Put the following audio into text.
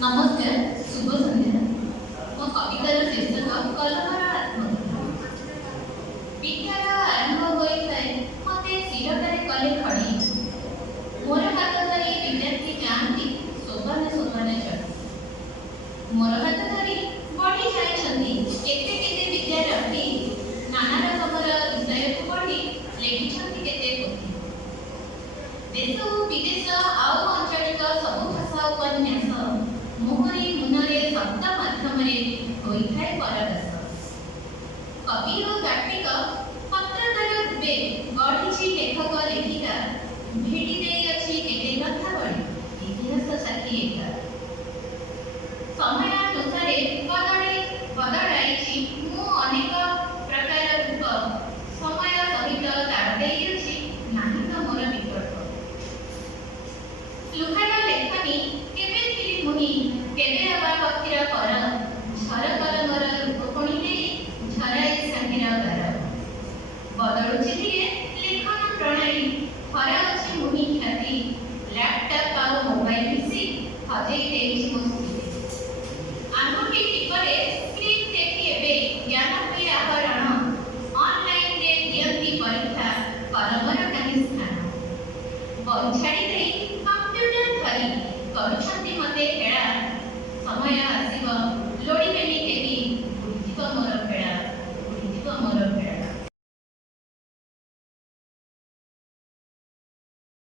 ନମସ୍କାର, ଶୁଭ ସନ୍ଧ୍ୟା। ମୋ କବିତାର ଶୀର୍ଷକ କଲମର ଆତ୍ମକଥା। ବିଦ୍ୟାର ଆରମ୍ଭ ହୋଇଥାଏ ମତେ ଶିରଟାରେ କଲେ ଖଡ଼ି। ମୋର ହାତ ଧରି ବିଦ୍ୟାର୍ଥୀ ଯାଆନ୍ତି ସୋପାନେ ସୋପାନେ ଚଢ଼ି। ମୋର ହାତ ଧରି ବଢ଼ି ଯାଇଛନ୍ତି କେତେ କେତେ ବିଦ୍ୟାରଥୀ। ନାନା ରକମର ବିଷୟକୁ ପଢ଼ି ଲେଖିଛନ୍ତି କେତେ ପୋଥି। ଦେଶ ଓ ବିଦେଶ ଆଉ ଆଞ୍ଚଳିକ ସବୁ ଭାଷା ଉପନ୍ୟାସ ମୋହରି ମୁନରେ ଶବ୍ଦ ମାଧ୍ୟମରେ ହୋଇଥାଏ ପରବାସ। କବି ଓ ଗାଳ୍ପିକ ପତ୍ରକାର ରୂପେ ଗଢ଼ିଛି ଲେଖକ ଲେଖିକା। ଭିଡ଼ି ଦେଇଅଛି କେତେ କଥା ବଳି ଇତିହାସ ସାକ୍ଷୀ ଏକା। ସମୟାନୁସାରେ ବଦଳାଇଛି ମୁଁ ଅନେକ ପ୍ରକାର ରୂପ। ସମୟ ସହିତ ତାଳ ଦେଇଅଛି ନାହିଁ ତ ମୋର ବିକଳ୍ପ। ଲୁହାର ଲେଖନୀ କେବେ ଥିଲି ମୁନି କେବେ ଅବା ପକ୍ଷୀର ପର। ଝର କଲମର ରୂପ ପୁଣି ନେଇ ଝରାଇ ସାଙ୍ଗୀର ଗାର। ବଦଳୁଛି ଧୀରେ ଲେଖନ ପ୍ରଣାଳୀ ଖରା ଅଛି ମୁନି ଖ୍ୟାତି। ଲ୍ୟାପଟପ୍ ଆଉ ମୋବାଇଲ ମିଶି ହଜେଇ ଦେଇଛି ମୋ ସ୍ମୃତି। ଆଙ୍ଗୁଠି ଟିପରେ ସ୍କ୍ରିନ୍ ଦେଖି ଏବେ ଜ୍ଞାନ ହୁଏ ଆହରଣ। ଅନଲାଇନରେ ଦିଅନ୍ତି ପରୀକ୍ଷା କଲମର କାହିଁ ସ୍ଥାନ। ବହି ଛାଡ଼ି ଦେଇ କମ୍ପ୍ୟୁଟର ଧରି କରୁଛନ୍ତି ମତେ ହେଳା। ସମୟ